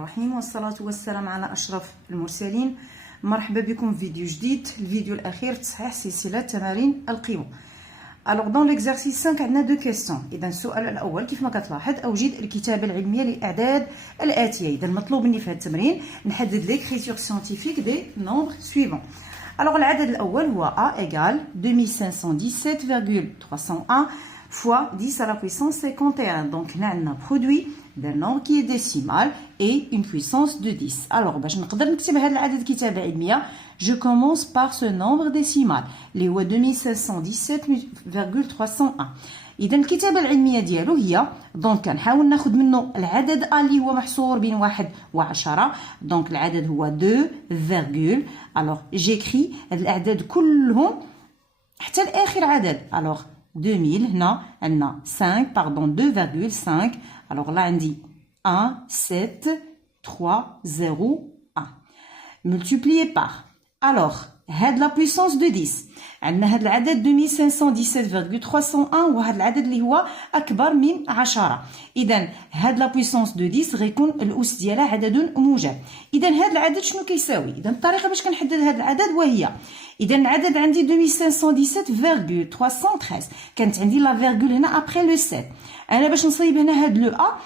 الرحيم والصلاة والسلام على أشرف المرسلين. مرحبا بكم في فيديو جديد، الفيديو الأخير في تصحيح سلسلة تمارين القوى. Alors dans l'exercice 5 عندنا دو كيستيون. إذا السؤال الأول كيف ما كتلاحظ أوجد الكتابة العلمية للأعداد الآتية. إذا المطلوب مني في هذا التمرين نحدد ليكريتور سيانتيفيك دي نومبر سويفون. Alors العدد الأول هو A égale 2517,301 fois 10 à la puissance 51. Donc هنا عندنا produit d'un nombre qui est décimal et une puissance de 10. Alors باش نقدر نكتب هذا العدد كتابة علمية je commence par ce nombre décimal اللي هو 2517,301. إذا الكتابة العلمية ديالو هي دونك كنحاول ناخذ منه العدد A اللي هو محصور بين 1 و10. دونك العدد هو 2 alors j'écris هاد الأعداد كلهم حتى لآخر عدد. alors 2000 هنا عندنا 5 pardon 2,5. alors là عندي 1 7 3 0 1 multiplié par alors هاد لا puissance de 10 عندنا هاد العدد 2517,301 وهاد العدد اللي هو أكبر من 10. إذا هاد لا puissance de 10 غيكون الأس ديالها عدد موجب. إذا هاد العدد شنو كيساوي؟ إذا الطريقة باش كنحدد هاد العدد وهي إذا العدد عندي 2517,313 كانت عندي لا فيرغول هنا أبخي لو 7. أنا باش نصايب هنا هاد لو أ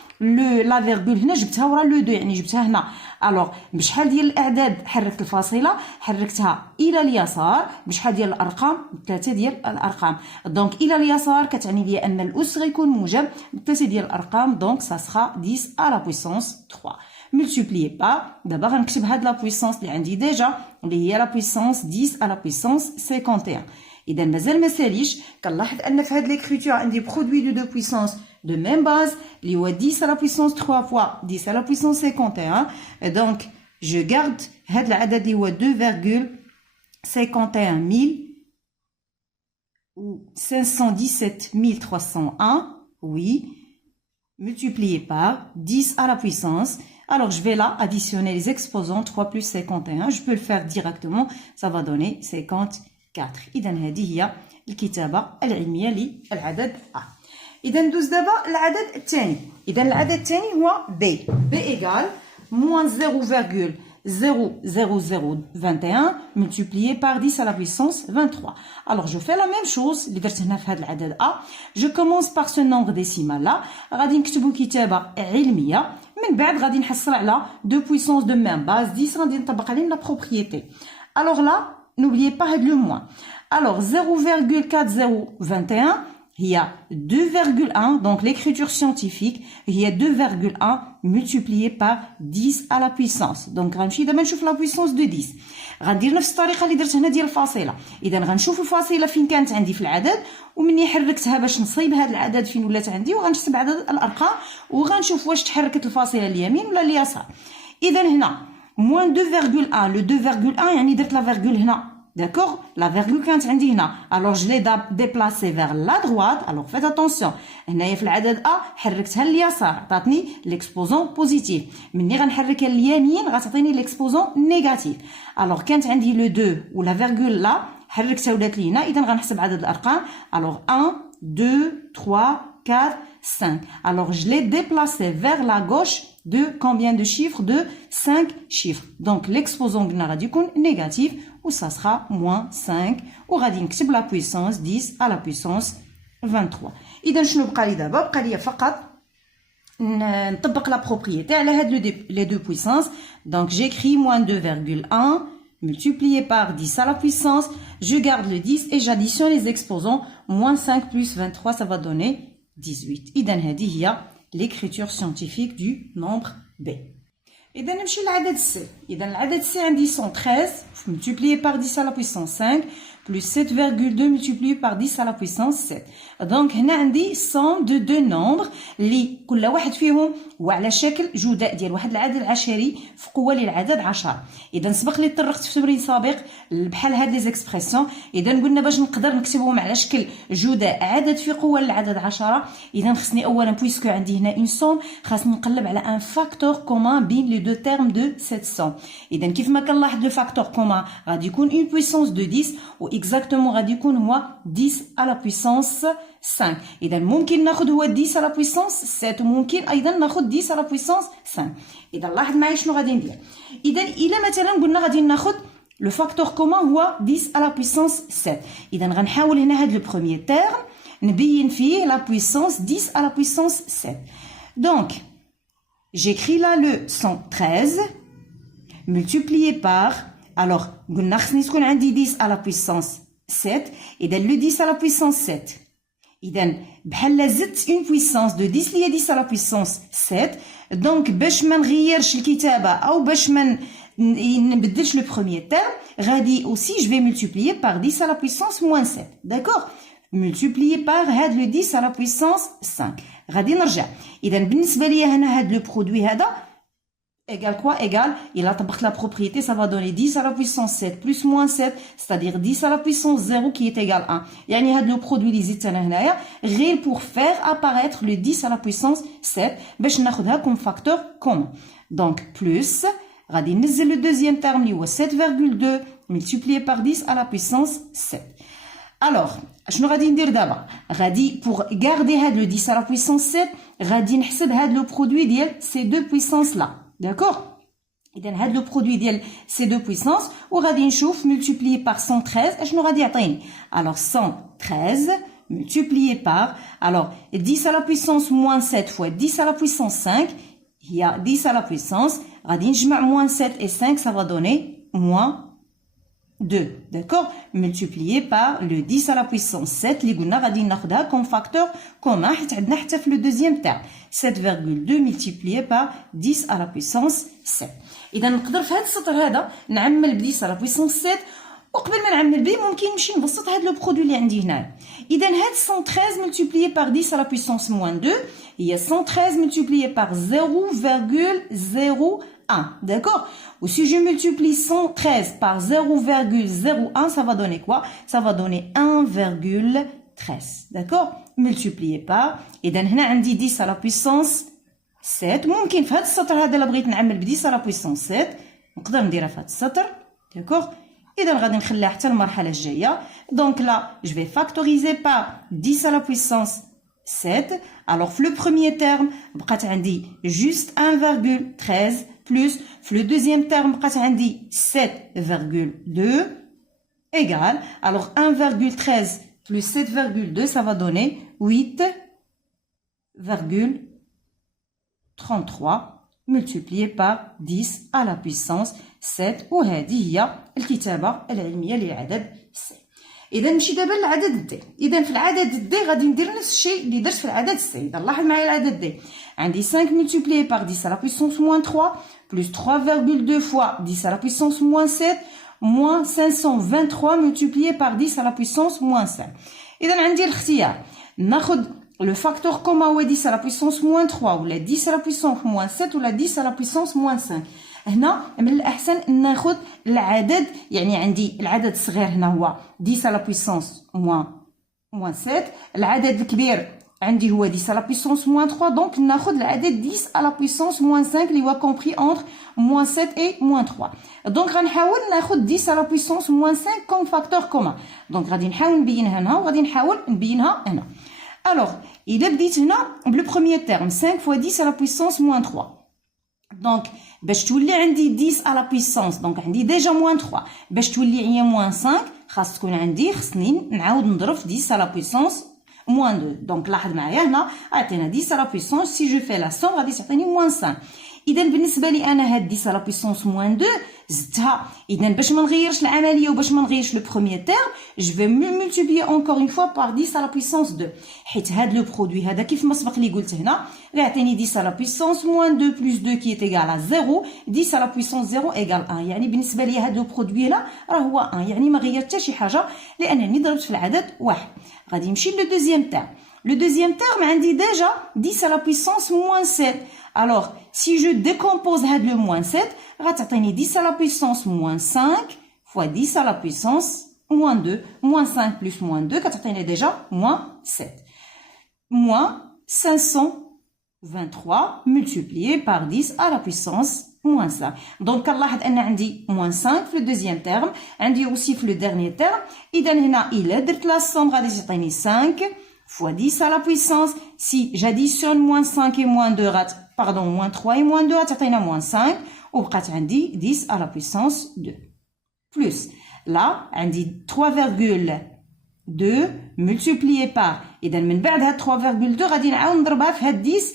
لا فيرغول هنا جبتها ورا لو 2 يعني جبتها هنا. ألوغ بشحال ديال الأعداد حركت الفاصلة حركتها إلى اليسار بشحال ديال الأرقام 3 ديال الأرقام. دونك إلى اليسار كتعني لي أن الأس غيكون موجب 3 ديال الأرقام. دونك سا سخا 10 à la puissance 3 multiplié par دابا غنكتب هاد لا بويسونس اللي عندي ديجا اللي هي لا بويسونس 10 à la puissance 51. إذا مازال ما ساليش كنلاحظ أن في هاد ليكريتور عندي برودوي دو بويسونس de même base اللي هو 10 à la puissance 3 fois 10 à la puissance 51. donc je garde هاد العدد اللي هو 2,51 ou 517,301 oui multiplié par 10 à la puissance. Alors je vais là additionner les exposants 3 plus 51. je peux le faire directement, ça va donner 54. إذا هذه هي الكتابة العلمية للعدد A. إذا ندوز دابا العدد الثاني. إذا العدد الثاني هو B égale moins 0,00021 multiplié par 10 à la puissance 23. Alors je fais la même chose اللي درت هنا في هذا العدد A. je commence par ce nombre décimal là. غادي نكتبو كتابة علمية من بعد غادي نحصل على deux puissances de même base 10 غادي نطبق عليهم la propriété. alors là n'oubliez pas هاد le moins. alors 0,4021 هي 2,1 donc l'écriture scientifique هي 2,1 multiplié par 10 à la puissance. donc غنمشي دابا نشوف لا puissance de 10. غندير نفس الطريقه اللي درت هنا ديال الفاصله. اذا غنشوف الفاصله فين كانت عندي في العدد ومني حركتها باش نصيب هذا العدد فين ولات عندي وغنحسب عدد الارقام وغنشوف واش تحركت الفاصله اليمين ولا اليسار. اذا هنا moins 2,1 le 2,1 يعني درت لا فيرغول هنا. D'accord? La virgule كانت عندي هنا. Alors je l'ai déplacée vers la droite. Alors faites attention. هنايا في العدد A حركتها لليسار عطاتني l'exposant positif. مني غنحركها لليمين غتعطيني l'exposant négatif. Alors كانت عندي le 2 و la virgule là حركتها ولات لي هنا. إذا غنحسب عدد الأرقام. Alors 1 2 3 4 5. Alors je l'ai déplacée vers la gauche de combien de chiffres? De 5 chiffres. Donc l'exposant قلنا غادي يكون négatif و ça sera moins 5 و غادي نكتب la puissance 10 à la puissance 23. إذا شنو بقى لي دابا؟ بقى لي فقط نطبق la propriété على هاد les deux puissances. donc j'écris moins 2,1 multiplié par 10 à la puissance. je garde le 10 et j'additionne les exposants. moins 5 plus 23 ça va donner 18. إذا هذه هي l'écriture scientifique du nombre B. إذا نمشي للعدد C. إذا العدد C عندي 113 multiplié par 10 à la puissance 5 plus 7,2 multiplié par 10 à la puissance 7. donc هنا عندي somme de deux nombres اللي كل واحد فيهم هو على شكل جداء ديال واحد العدد عشري في قوة للعدد 10. إذا سبق لي طرقت في تمرين سابق بحال هاد لي زيكسبرسيون. إذا قلنا باش نقدر نكتبهم على شكل جداء عدد في قوة للعدد 10 إذا خصني أولا بويسكو عندي هنا اون سوم خاصني نقلب على ان فاكتور كومان بين لي دو تيرم دو سيت سوم. إذا كيف ما كنلاحظ لو فاكتور كومان غادي يكون اون بويسونس دو 10 و exactement غادي يكون هو 10 à la puissance 5. إذا ممكن ناخذ هو 10 à la puissance 7 وممكن أيضا ناخذ 10 à la puissance 5. إذا لاحظ معايا شنو غادي ندير. إذا إلا مثلا قلنا غادي ناخذ le facteur commun هو 10 à la puissance 7. إذا غنحاول هنا هاد le premier terme نبين فيه la puissance 10 à la puissance 7. Donc j'écris là le 113 multiplié par, alors قلنا خصني تكون عندي 10 à la puissance 7. إذا le 10 à la puissance 7 إذا بحال زدت une puissance de 10 اللي هي 10 à la puissance 7. donc باش ما نغيرش الكتابة أو باش ما نبدلش le premier terme غادي aussi je vais multiplier par 10 à la puissance moins 7. d'accord, multiplié par هاد le 10 à la puissance 5. غادي نرجع. إذا بالنسبة لي هنا هاد le produit هذا égal quoi, égal, il a طبقت la propriété, ça va donner 10 à la puissance 7 plus moins 7, c'est-à-dire 10 à la puissance 0 qui est égal à 1. يعني هاد le produit اللي زدت انا هنايا غير pour faire apparaître le 10 à la puissance 7 باش ناخذها comme facteur commun. donc plus غادي ننزل le deuxième terme اللي هو 7,2 multiplié par 10 à la puissance 7. alors شنو غادي ندير دابا؟ غادي pour garder هاد le 10 à la puissance 7 غادي نحسب هاد le produit ديال ces deux puissances là. d'accord, إذا هاد le produit ديال ces deux puissances وغادي نشوف multiplié par 113 اشنو غادي يعطيني. alors 113 multiplié par, alors 10 à la puissance moins 7 fois 10 à la puissance 5 il y a 10 à la puissance غادي نجمع moins 7 et 5 ça va donner moins 2. d'accord, multiplié par le 10 à la puissance 7 اللي قلنا غادي ناخذها comme facteur commun حيت عندنا حتى في le deuxième terme 7,2 multiplié par 10 à la puissance 7. اذا نقدر في هذا السطر هذا نعمل ب 10 à la puissance 7 وقبل ما نعمل به ممكن نمشي نبسط هذا لو برودوي اللي عندي هنا. اذا هاد 113 multiplié par 10 à la puissance moins 2 هي 113 multiplié par 0,01. d'accord, ou si je multiplie 113 par 0,01 ça va donner quoi? ça va donner 1,13. d'accord, multiplié par, إذا هنا عندي 10 à la puissance 7. ممكن في هذا السطر هذا اللي بغيت نعمل ب 10 à la puissance 7 نقدر نديرها في هذا السطر. d'accord, إذا غادي نخليها حتى المرحلة الجاية. donc là je vais factoriser par 10 à la puissance 7. alors في le premier terme بقات عندي juste 1,13 plus في le deuxième terme بقات عندي 7,2 égal, alors 1,13 plus 7,2 ça va donner 8,33 multiplié par 10 à la puissance 7. وهذه هي الكتابة العلمية لعدد C. إذا نمشي دابا للعدد D. إذا في العدد D غادي ندير نفس الشيء اللي درت في العدد C. إذا لاحظ معايا العدد D عندي 5 multiplié par 10 à la puissance moins 3 plus 3,2 fois 10 à la puissance moins 7 moins 523 multiplié par 10 à la puissance moins 5. إذا عندي الاختيار ناخذ le facteur commun هو 10 à la puissance moins 3 ولا 10 à la puissance moins 7 ولا 10 à la puissance moins 5. هنا من الأحسن ناخذ العدد، يعني عندي العدد الصغير هنا هو 10 à la puissance moins 7، العدد الكبير عندي هو 10 à la puissance moins 3، donc ناخذ العدد 10 à la puissance moins 5 اللي هو compris entre moins 7 et moins 3. donc غنحاول ناخذ 10 à la puissance moins 5 comme facteur commun. donc غادي نحاول نبينها هنا وغادي نحاول نبينها هنا. alors إلا بديت هنا بلو premier terme 5 fois 10 à la puissance moins 3. donc باش تولي عندي 10 à la puissance donc عندي ديجا moins 3، باش تولي هي moins 5 خاص تكون عندي خصني نعاود نضرب في 10 à la puissance moins 2. donc لاحظ معايا هنا عطينا 10 à la puissance si je fais la somme غادي تعطيني moins 5. اذا بالنسبه لي انا هاد 10 à la puissance moins 2 زدتها. اذا باش ما نغيرش العمليه وباش ما نغيرش لو premier terme je vais multiplier encore une fois par 10 à la puissance 2 حيت هاد لو برودوي هذا كيف ما سبق لي قلت هنا يعطيني 10 à la puissance moins 2 plus 2 qui est égal à 0. 10 à la puissance 0 égale 1. يعني بالنسبه لي هاد لو برودوي لا راه هو 1، يعني ما غيرت حتى شي حاجه لانني ضربت في العدد واحد. غادي نمشي لو دوزيام تيرم. Le deuxième terme عندي déjà 10 à la puissance moins 7. alors si je décompose هاد le moins 7 غتعطيني 10 à la puissance moins 5 fois 10 à la puissance moins 2. moins 5 plus moins 2 كتعطيني déjà moins 7. moins 523 multiplié par 10 à la puissance moins 5. Donc كنلاحظ ان عندي moins 5 في le deuxième terme, عندي aussi في le dernier terme. اذا هنا الا درت la somme غادي تعطيني 5 fois 10 à la puissance. Si j'additionne moins 5 et moins 2 pardon, moins 3 et moins 2 غتعطينا moins 5 وبقات عندي 10 à la puissance 2. Plus là عندي 3,2 multiplié par إذا من بعد هاد 3,2 غادي نعاود نضربها في هاد 10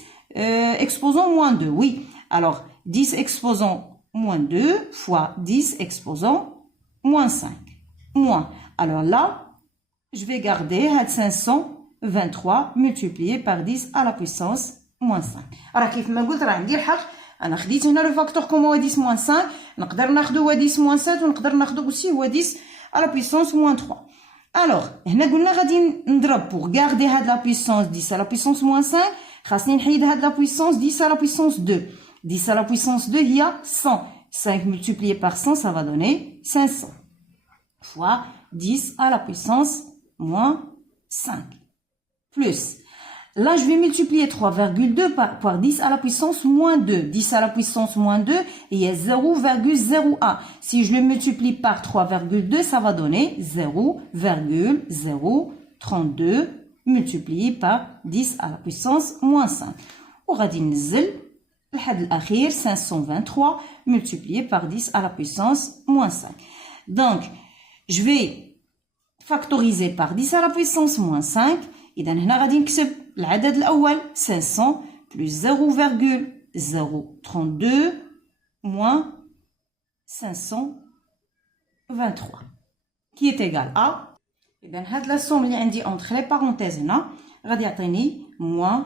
exposant moins 2. Oui, alors 10 exposant moins 2 fois 10 exposant moins 5. Moins. Alors là, je vais garder هاد 523 multiplié par 10 à la puissance moins 5. راه كيف ما قلت راه عندي الحق. انا خديت هنا لو فاكتور كوم هو 10 moins 5. نقدر ناخدو هو 10 moins 7 ونقدر ناخدو aussi هو 10 à la puissance moins 3. Alors, هنا قلنا غادي نضرب pour garder هاد la puissance 10 à la puissance moins 5. خاصني نحيد هاد la puissance 10 à la puissance 2. 10 à la puissance 2 هي 100. 5 multiplié par 100 ça va donner 500. Fois 10 à la puissance moins 5. Plus. Là, je vais multiplier 3,2 par 10 à la puissance moins 2. 10 à la puissance moins 2, il y a 0,01. Si je le multiplie par 3,2, ça va donner 0,032 multiplié par 10 à la puissance moins 5. وغادي ننزل لحد الأخير 523 multiplié par 10 à la puissance moins 5. Donc, je vais factoriser par 10 à la puissance moins 5. إذا هنا غادي نكتب العدد الأول 500 plus 0,032 moins 523 qui est égal à إذا هاد لا somme اللي عندي entre les parenthèses هنا غادي يعطيني moins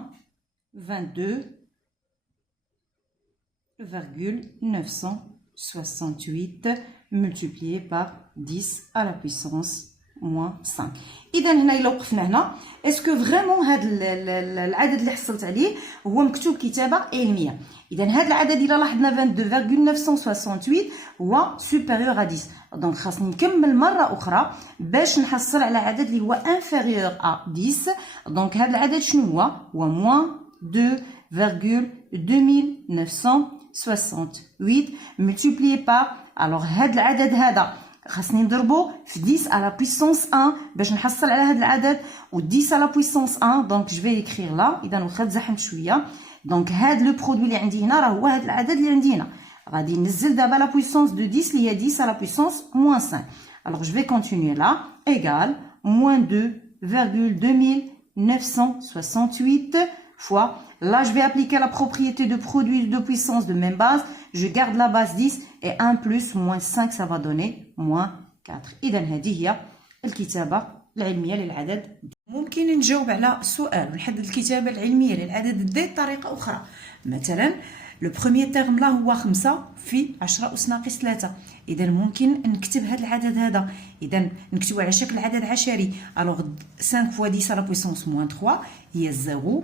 22,968 multiplié par 10 à la puissance moins 5. إذا هنا إلا وقفنا هنا اسكو فريمون هاد العدد اللي حصلت عليه هو مكتوب كتابة علمية. إذا هاد العدد إلا لاحظنا 22,968 هو supérieur à 10. دونك خاصني نكمل مرة أخرى باش نحصل على عدد اللي هو inférieur à 10. دونك هاد العدد شنو هو؟ هو moins 2,2968 multiplié par alors هاد العدد هذا خاصني نضربو في 10 à la puissance 1 باش نحصل على هذا العدد و 10 à la puissance 1 دونك جو في écrire لا. اذا واخا تزحمت شويه دونك هاد لو برودوي اللي عندي هنا راه هو هاد العدد اللي عندي هنا. غادي ننزل دابا لا puissance de 10 اللي هي 10 à la puissance moins 5. alors je vais continuer là égal moins 2,2968 fois là je vais appliquer la propriété de produit de puissance de même base. Je garde la base 10 et 1 plus moins 5 ça va donner moins 4. إذا هذه هي الكتابة العلمية للعدد. ممكن نجاوب على سؤال ونحدد الكتابة العلمية للعدد د بطريقة أخرى. مثلا لو بروميير تيرم لا هو 5 في 10 أس ناقص 3. إذا ممكن نكتب هذا العدد هذا. إذا نكتبو على شكل عدد عشري. ألوغ 5 fois 10 à la puissance moins 3 هي 0,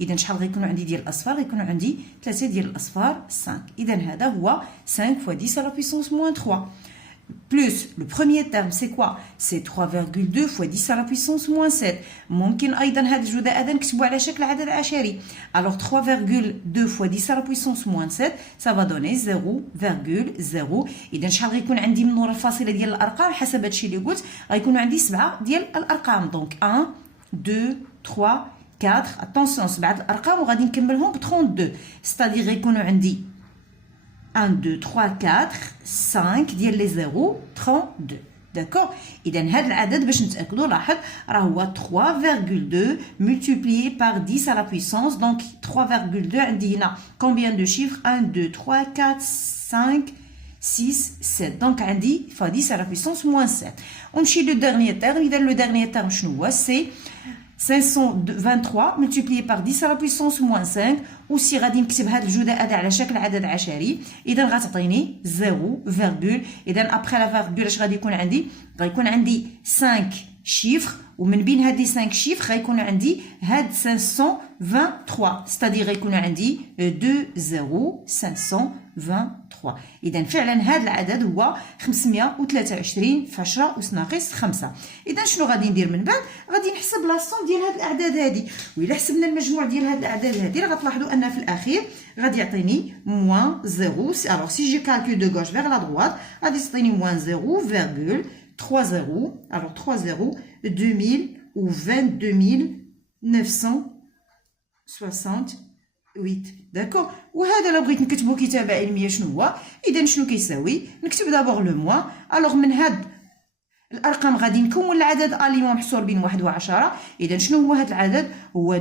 إذا شحال غيكونوا عندي ديال الأصفار؟ غيكونوا عندي 3 ديال الأصفار 5. إذا هذا هو 5 fois 10 à la puissance moins 3. Plus le premier terme c'est quoi? C'est 3,2 fois 10 à la puissance moins 7. ممكن أيضا هاد الجزء هذا نكتبو على شكل عدد عشري. Alors 3,2 fois 10 à la puissance moins 7 ça va donner 0,0. إذا شحال غيكون عندي من ورا الفاصلة ديال الأرقام حسب هادشي اللي قلت غيكونوا عندي 7 ديال الأرقام. دونك 1 2 3 4 attention 7 الأرقام وغادي نكملهم ب 32 c'est-à-dire غيكونوا عندي 1 2 3 4 5 ديال لي 0 32. داكور. اذا هذا العدد باش نتاكدوا لاحظ راه هو 3,2 multiplié par 10 à la puissance. donc 3,2 عندي هنا combien de chiffres 1 2 3 4 5 6 7 donc عندي fois 10 à la puissance moins 7. ونمشي لو dernier terme. اذا لو dernier terme شنو هو؟ سي 523 multiplié par 10 à la puissance moins 5. وسي غادي نكتب هذا الجزء هذا على شكل عدد عشري. اذا غتعطيني 0, اذا ابخي لا فيرغول اش غادي يكون عندي؟ غيكون عندي 5 chiffres ومن بين هاد لي 5 chiffres غيكون عندي هاد 523 c'est-à-dire غيكون عندي 523 اذا فعلا هاد العدد هو 523 في 10 أس ناقص 5. اذا شنو غادي ندير من بعد؟ غادي نحسب لاصون ديال هاد الاعداد هادي، وإلا حسبنا المجموع ديال هاد الاعداد هادي غتلاحظوا ان في الاخير غادي يعطيني موان 0. alors si je calcule de gauche vers la droite غادي تعطيني موان 0,30 alors 30 2000 ou 22968 داكور. وهذا لو بغيت نكتبو كتابه علميه شنو هو؟ اذا شنو كيساوي؟ نكتب دابور لو موا. الوغ من هاد الارقام غادي نكون العدد ا اللي هو محصور بين 1 و 10. اذا شنو هو هذا العدد؟ هو 2,2968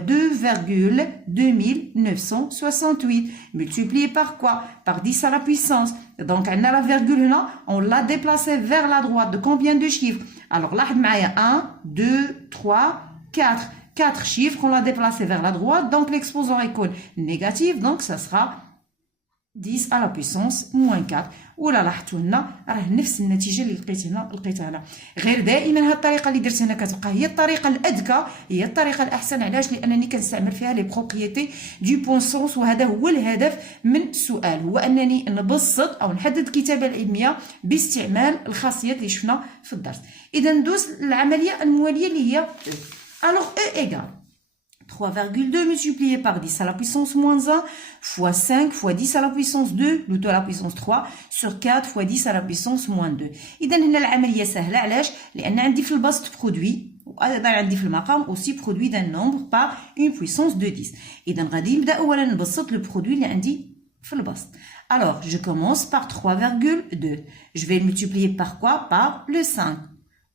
multiplié par quoi? par 10 à la puissance. donc عندنا la virgule هنا on l'a déplacé vers la droite de combien de chiffres? alors لاحظ معايا 1 2 3 4 chiffres on l'a déplacé vers la droite, donc l'exposant est négatif, donc ça sera 10 à la puissance moins 4. ولا لاحظتوا لنا راه نفس النتيجه اللي لقيتها هنا، غير دائما هذه الطريقه اللي درت هنا كتبقى هي الطريقه الاذكى، هي الطريقه الاحسن. علاش؟ لانني كنستعمل فيها لي بروبريتي دو بونسونس، وهذا هو الهدف من السؤال، هو انني نبسط او نحدد الكتابه العلميه باستعمال الخاصيات اللي شفنا في الدرس. اذا ندوز العمليه المواليه اللي هي alors E égale 3,2 multiplié par 10 à la puissance moins 1 fois 5 fois 10 à la puissance 2 plutôt à la puissance 3 sur 4 fois 10 à la puissance moins 2. إذا هنا العملية سهلة. علاش؟ لأن عندي في البسط برودوي وأيضا عندي في المقام aussi برودوي d'un nombre par une puissance de 10. إذا غادي نبدأ أولا نبسط لو برودوي اللي عندي في البسط. Alors je commence par 3,2. Je vais le multiplier par quoi? Par le 5.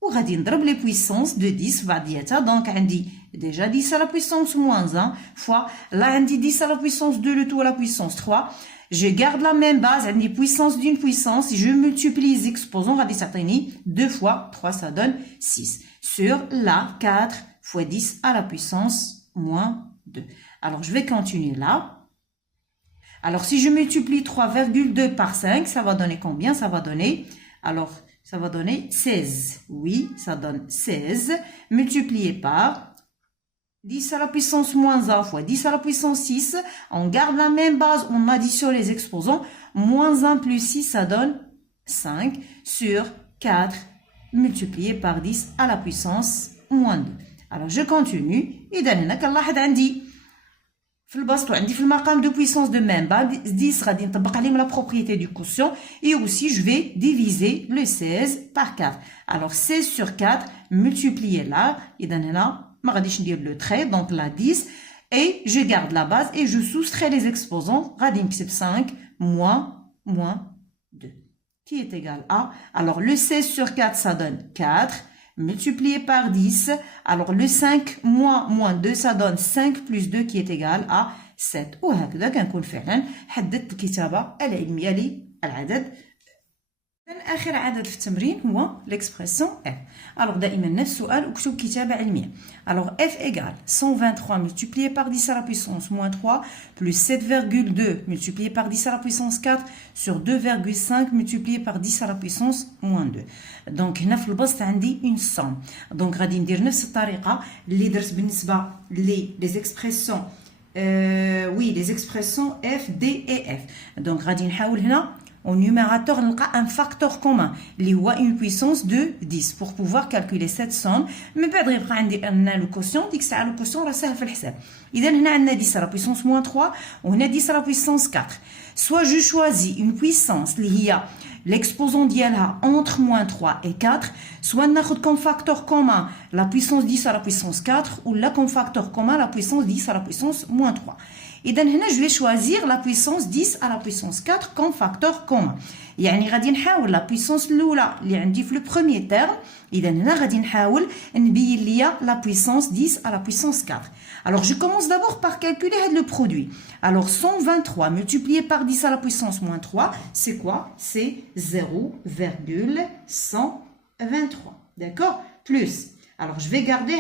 وغادي نضرب les puissances de 10 في بعضياتها. donc عندي déjà 10 à la puissance moins 1 fois là عندي 10 à la puissance 2 le tout à la puissance 3. je garde la même base عندي puissance d'une puissance, je multiplie les exposants غادي تعطيني 2 fois 3 ça donne 6 sur la 4 fois 10 à la puissance moins 2. alors je vais continuer là. alors si je multiplie 3,2 par 5 ça va donner combien? ça va donner alors ça va donner 16. Oui, ça donne 16 multiplié par 10 à la puissance moins 1 fois 10 à la puissance 6. On garde la même base, on additionne les exposants. Moins 1 plus 6, ça donne 5 sur 4 multiplié par 10 à la puissance moins 2. Alors, je continue. إذا هنا كنلاحظ عندي في البسط وعندي في المقام دو puissance de même base 10 غادي نطبق عليهم la propriété du quotient et aussi je vais diviser le 16 par 4. alors 16 sur 4 multiplié là إذا هنا ما غاديش ندير le trait donc la 10 et je garde la base et je soustrais les exposants غادي نكتب 5 moins 2 qui est égal à alors le 16 sur 4 ça donne 4 multiplié par 10. Alors le 5 moins 2 ça donne 5 plus 2 qui est égal à 7. وهكذا كنكون فعلا حددت الكتابة العلمية للعدد. آخر عدد في التمرين هو l'expression f. Alors دائما نفس السؤال اكتب كتابة علمية. Alors f égale 123 multiplié par 10 à la puissance moins 3 plus 7,2 multiplié par 10 à la puissance 4 sur 2,5 multiplié par 10 à la puissance moins 2. Donc هنا في البسط عندي une somme. Donc غادي ندير نفس الطريقة اللي درت بالنسبة les expressions les expressions f, d et f. Donc غادي نحاول هنا au numérateur نلقى un facteur commun اللي هو une puissance de 10 pour pouvoir calculer cette somme. من بعد غيبقى عندي ان لو كوسيون، ديك الساعه لو كوسيون راه ساهل في الحساب. اذا هنا عندنا 10 على puissance moins 3 وهنا 10 على puissance 4. soit je choisis une puissance اللي هي l'exposant ديالها entre moins 3 et 4, soit ناخذ comme facteur commun la puissance 10 à la puissance 4 ou la comme facteur commun la puissance 10 à la puissance moins 3. إذا هنا je vais choisir la puissance 10 à la puissance 4 comme facteur commun. يعني غادي نحاول la puissance الأولى اللي عندي في le premier terme. إذا هنا غادي نحاول نبين ليا la puissance 10 à la puissance 4. Alors je commence d'abord par calculer le produit. Alors 123 multiplié par 10 à la puissance moins 3, c'est quoi? C'est 0,123. D'accord? Plus. Alors je vais garder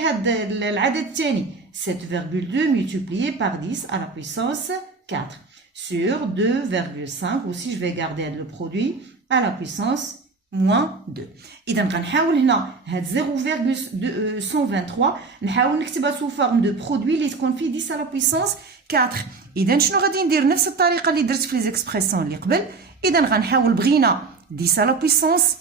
العدد الثاني 7,2 multiplié par 10 à la puissance 4 sur 2,5. Aussi je vais garder le produit à la puissance moins 2. إذا غنحاول هنا هاد 0,123 نحاول نكتبها sous forme de produit اللي تكون فيه 10 à la puissance 4. إذا شنو غادي ندير نفس الطريقة اللي درت في لي زيكسبريسيون اللي قبل. إذا غنحاول بغينا 10 à la puissance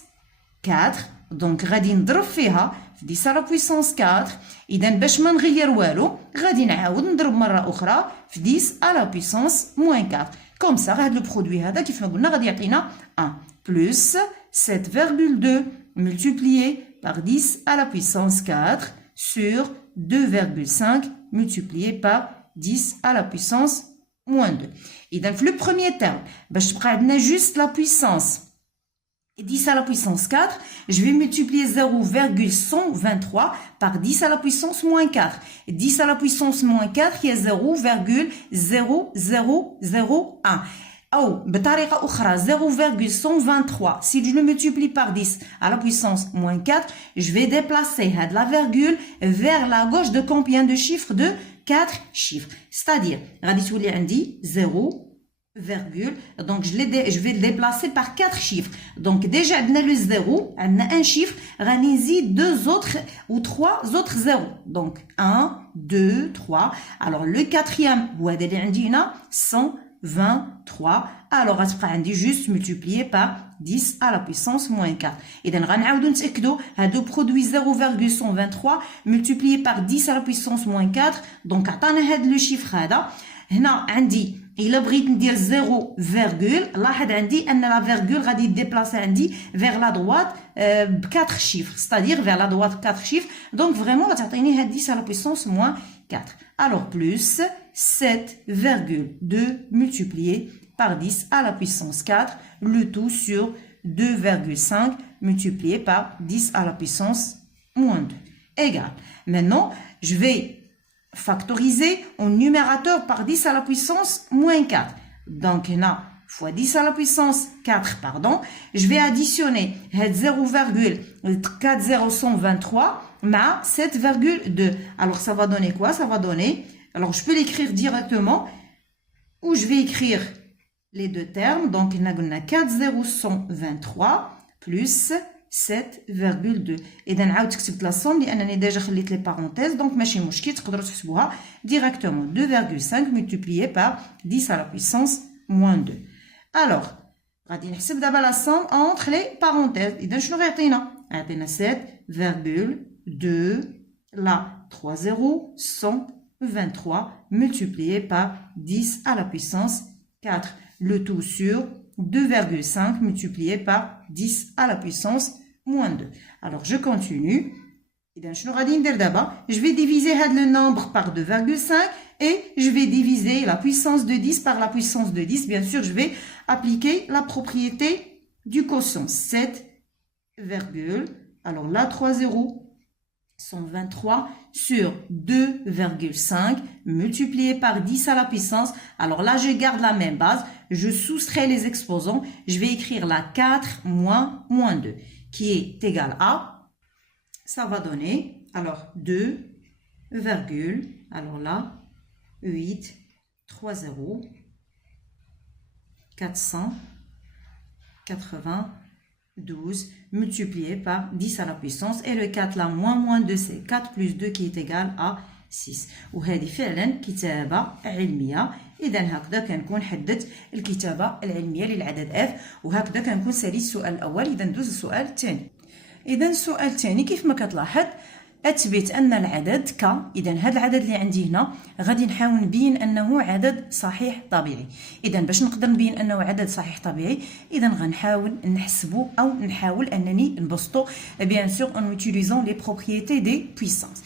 4 دونك غادي نضرب فيها في 10 à la puissance 4. إذا باش ما نغير والو غادي نعاود نضرب مرة أخرى في 10 à la puissance moins 4. كوم سا هاد لو برودوي هذا كيف ما قلنا غادي يعطينا 1 plus 7,2 multiplié par 10 à la puissance 4 sur 2,5 multiplié par 10 à la puissance moins 2. Et dans le premier terme, je prends juste la puissance 10 à la puissance 4, je vais multiplier 0,123 par 10 à la puissance moins 4. 10 à la puissance moins 4 qui est 0,0001. Ou, بطريقة أخرى 0,123. Si je le multiplie par 10 à la puissance moins 4, je vais déplacer la virgule vers la gauche de combien de chiffres? De 4 chiffres. C'est-à-dire, غادي تولي عندي 0, donc je vais le déplacer par 4 chiffres. Donc déjà, on a le 0, on a un chiffre, on a 2 autres ou 3 autres 0. Donc 1, 2, 3. Alors le quatrième, on a 123. Alors on va juste multiplier par 10 à la puissance moins 4. Et donc on va نتأكدوا هادو produit 0,123 multiplié par 10 à la puissance moins 4. Donc عطانا هاد le chiffre هذا. هنا عندي إلا بغيت ندير 0 virgule لاحظ عندي أن لا virgule غادي ديبلاسي عندي vers la droite ب 4 chiffres, c'est-à-dire vers la droite 4 chiffres. Donc vraiment غتعطيني هاد 10 à la puissance moins 4. Alors plus 7,2 multiplié par 10 à la puissance 4, le tout sur 2,5 multiplié par 10 à la puissance moins 2 égale. Maintenant, je vais factoriser au numérateur par 10 à la puissance moins 4. Donc, là, fois 10 à la puissance 4, pardon, je vais additionner 0,4023 à 7,2. Alors, ça va donner quoi? Ça va donner, alors je peux l'écrire directement ou je vais écrire les deux termes. Donc, on a 4,0123 plus 7,2. إذا نعاود كتبت لا somme لأنني ديجا خليت لي parenthèses, donc ماشي مشكل تقدروا تحسبوها directement. 2,5 multiplié par 10 à la puissance moins 2. Alors, غادي نحسب دابا la somme entre les parenthèses. إذا شنو غيعطينا؟ غيعطينا 7,2 là 3,123 multiplié par 10 à la puissance 4. Le tout sur 2,5 multiplié par 10 à la puissance moins 2. Alors, je continue. Je vais diviser le nombre par 2,5 et je vais diviser la puissance de 10 par la puissance de 10. Bien sûr, je vais appliquer la propriété du quotient. 7, alors là, 3,123 sur 2,5 multiplié par 10 à la puissance. Alors là, je garde la même base. Je soustrais les exposants. Je vais écrire la 4 moins 2 qui est égal à, ça va donner, alors 2, alors là, 8, 3, 0, 492 multiplié par 10 à la puissance. Et le 4 là, moins 2, c'est 4 plus 2 qui est égal à 6. وهذه فعلا كتابة علمية. إذا هكذا كنكون حددت الكتابة العلمية للعدد F. وهكذا كنكون ساليت السؤال الأول. إذا ندوز السؤال الثاني. إذا السؤال الثاني كيف ما كتلاحظ أثبت أن العدد ك. إذا هذا العدد اللي عندي هنا غادي نحاول نبين أنه عدد صحيح طبيعي. إذا باش نقدر نبين أنه عدد صحيح طبيعي إذا غنحاول نحسبو أو نحاول أنني نبسطو bien sûr en utilisant les propriétés des puissances.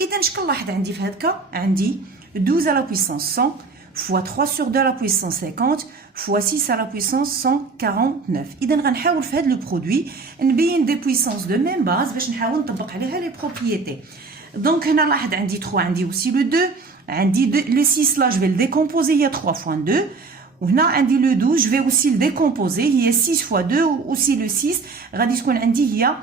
إذا اش كنلاحظ عندي في هذا الكا عندي 12 à la puissance 100 fois 3 sur 2 à la puissance 50 fois 6 à la puissance 149. إذا غنحاول في هذا لو برودوي نبين دي بويسونس دو ميم باز باش نحاول نطبق عليها لي بروبريتي. دونك هنا لاحظ عندي 3 عندي aussi le 2 عندي le 6 là je vais le décomposer هي 3 fois 2 وهنا عندي le 12 je vais aussi le décomposer هي 6 fois 2 aussi le 6 غادي تكون عندي هي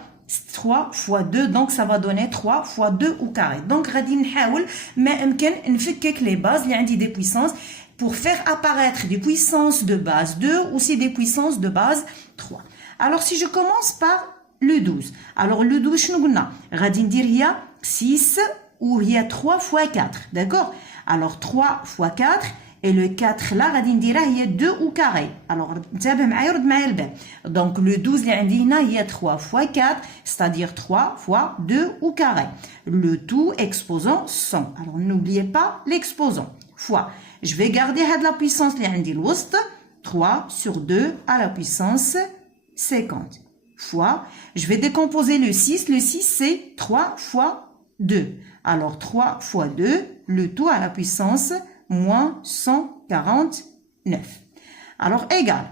3 fois 2 donc ça va donner 3 fois 2 au carré. Donc غادي نحاول ما امكن نفكك les bases اللي عندي des puissances pour faire apparaître des puissances de base 2 aussi des puissances de base 3. Alors si je commence par le 12, alors le 12 شنو قلنا غادي ندير هي 6 ou هي 3 fois 4, d'accord? Alors 3 fois 4 et le 4 là غادي نديرها هي 2 au carré. Alors انتبه معايا رد معايا البال. Donc le 12 اللي عندي هنا هي 3 fois 4, c'est-à-dire 3 fois 2 au carré. Le tout exposant 100. Alors n'oubliez pas l'exposant. Fois. Je vais garder la puissance اللي عندي الوسط 3 sur 2 à la puissance 50. Fois. Je vais décomposer le 6. Le 6 c'est 3 fois 2. Alors 3 fois 2, le tout à la puissance moins 149. Alors égal.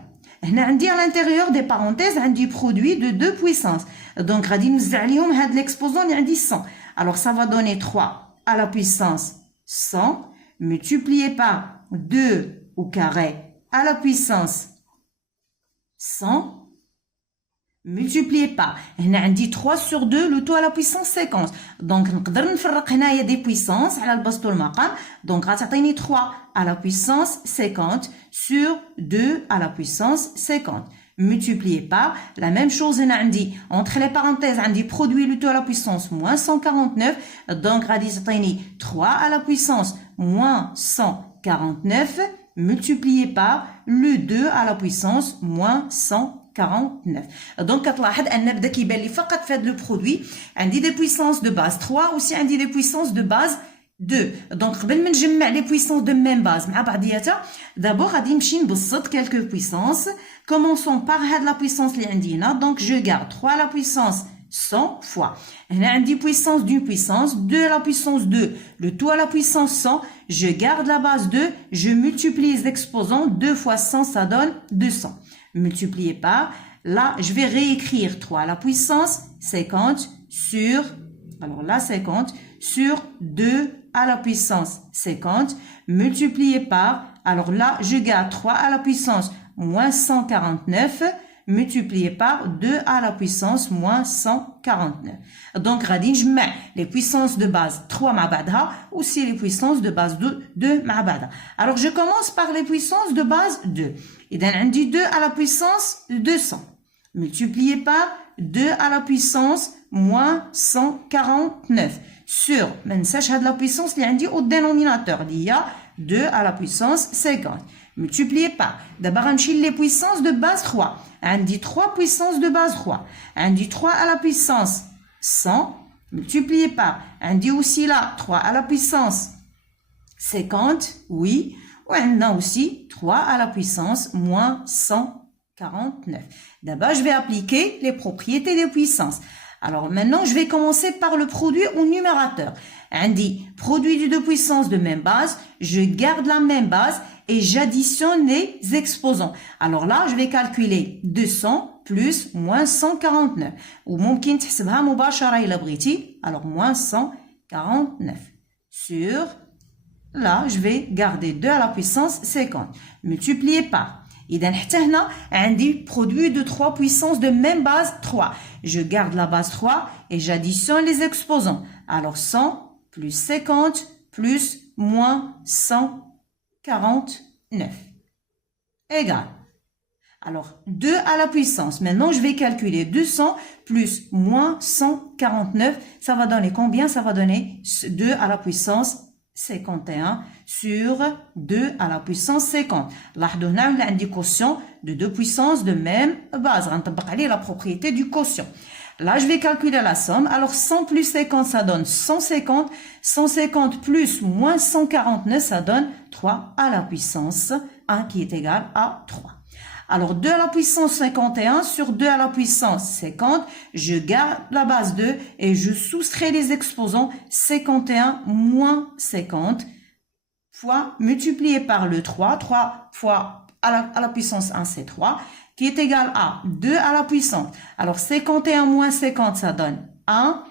هنا عندي à l'intérieur des parenthèses عندي produit de deux puissances. Donc غادي نوزع عليهم هاد l'exposant اللي عندي 100. Alors ça va donner 3 à la puissance 100 multiplié par 2 au carré à la puissance 100 multiplié par هنا عندي 3 sur 2 le tout à la puissance 50. Donc نقدر نفرق هنايا des puissances على البسط والمقام. Donc غتعطيني 3 à la puissance 50 sur 2 à la puissance 50 multiplié par la même chose هنا عندي entre les parenthèses عندي produit le tout à la puissance moins 149. Donc غادي تعطيني 3 à la puissance moins 149 multiplié par le 2 à la puissance moins 149. Donc كتلاحظ ان بدا كيبان لي فقط في هذا لو برودوي عندي دي بويسونس دو باز 3 وسي عندي دي بويسونس دو باز 2. دونك قبل ما نجمع لي بويسونس دو ميم باز مع بعضياتها دابور غادي نمشي نبسط كالكو بويسونس. كومونسون بار هاد لا بويسونس اللي عندي هنا. دونك جو غارد 3 لا بويسونس 100 fois. هنا عندي puissance d'une puissance 2 à la puissance 2, le tout à la puissance 100. Je garde la base 2, je multiplie les exposants. 2 fois 100 ça donne 200 multiplié par, là je vais réécrire 3 à la puissance 50 sur, alors là 50 sur 2 à la puissance 50 multiplié par, alors là je garde 3 à la puissance moins 149 multiplié par 2 à la puissance moins 149. Donc غادي نجمع les puissances de base 3 مع بعضها aussi les puissances de base 2 مع بعضها. Alors je commence par les puissances de base 2. إذا عندي 2 à la puissance 200 multiplié par 2 à la puissance moins 149 sur ما ننساش هاد la puissance اللي عندي au dénominateur اللي هي 2 à la puissance 50 multiplié par. D'abord غنمشي les puissances de base 3. عندي 3 puissances de base 3. عندي 3 à la puissance 100 multiplié par. عندي aussi là 3 à la puissance 50, oui. وعندنا aussi 3 à la puissance moins 149. D'abord, je vais appliquer les propriétés des puissances. Alors maintenant, je vais commencer par le produit au numérateur. عندي produit de deux puissances de même base. Je garde la même base et j'additionne les exposants. Alors là, je vais calculer 200 plus moins 149. Ou ممكن تحسبها مباشرة إلا بغيتي. Alors moins 149 sur, là, je vais garder 2 à la puissance 50 multiplié par. إذا حتى هنا عندي produit de 3 puissances de même base 3. Je garde la base 3 et j'additionne les exposants. Alors 100 plus 50 plus moins 149 égale. Alors 2 à la puissance. Maintenant je vais calculer 200 plus moins 149. Ça va donner combien? Ça va donner 2 à la puissance 51 sur 2 à la puissance 50. لاحظوا هنا اللي عندي quotient de deux puissances de même base. غنطبق عليه la propriété du quotient. Là, je vais calculer la somme. Alors, 100 plus 50, ça donne 150. 150 plus moins 149, ça donne 3 à la puissance 1 qui est égal à 3. Alors, 2 à la puissance 51 sur 2 à la puissance 50. Je garde la base 2 et je soustrais les exposants 51 moins 50 fois multiplié par le 3. 3 fois à la puissance 1, c'est 3. Qui est égal à 2 à la puissance. Alors, 51 moins 50, ça donne 1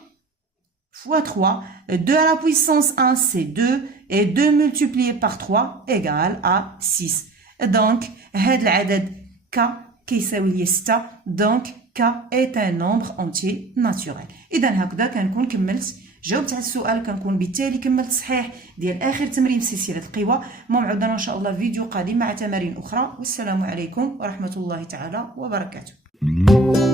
fois 3. 2 à la puissance 1, c'est 2. Et 2 multiplié par 3 égale à 6. Donc, هاد العدد K كيساوي لي 6. Donc, K est un nombre entier naturel. إذا هكذا كنكون كملت جاوبت على السؤال. كنكون بالتالي كملت صحيح ديال آخر تمرين في سلسلة القوى. موعدنا إن شاء الله فيديو قادم مع تمارين أخرى. والسلام عليكم ورحمة الله تعالى وبركاته. 10